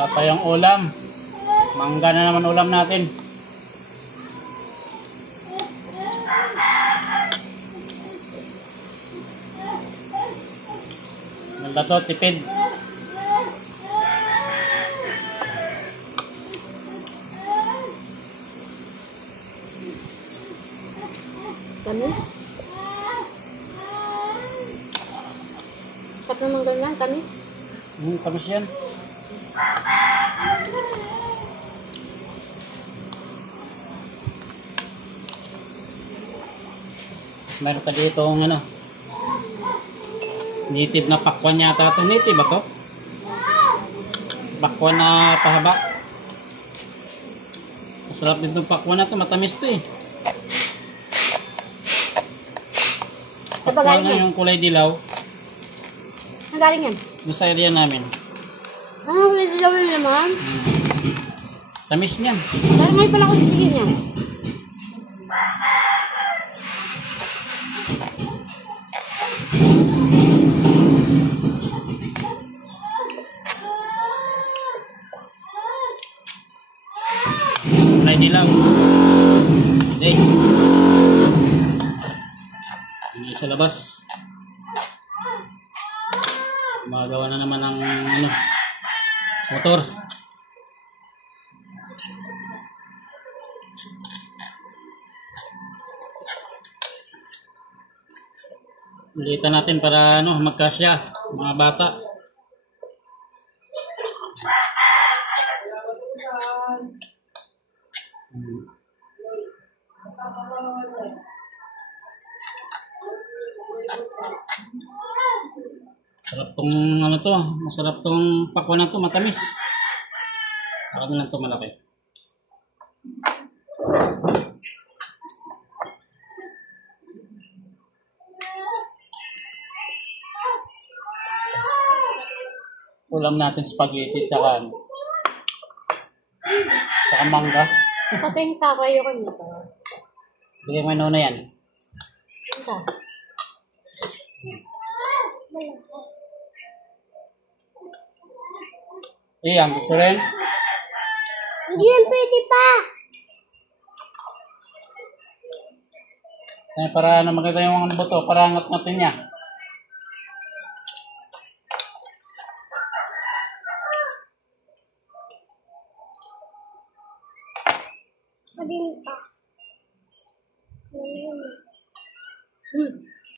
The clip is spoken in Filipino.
Wala tayong ulam. Mangga na naman ulam natin. Ganda to, tipid. Tamis? Sarap naman ganyan, tamis? Tamis yan. Meron ka dito ano, native na pakwan yata ito. Native ba ito? Pakwan na pahaba. Masarap din itong pakwan na ito. Matamis ito eh. Pakwan na yung kulay dilaw. Ang galing yan? Yung sa area namin. Ah, kulay dilaw na naman. Tamis niyan. Parang ngayon pala ako sisigin yan. Kulay dilaw. Okay. Hindi sa labas. Gumagawa na naman ng ano, motor. Ulitan natin para ano, magkasya mga bata. Sarap tong ano to, masarap tong pakwan na to, matamis. Parang lang to malaki. Ulam natin spaghetti tsaka ano, tsaka mangga. Kapenta kayo kanito. Bigyan mo na yan. Ito. Ang gusto rin? Hindi yan pwede pa. Para ano, maganda yung mga buto, para angat-ngatin niya. Pwede pa.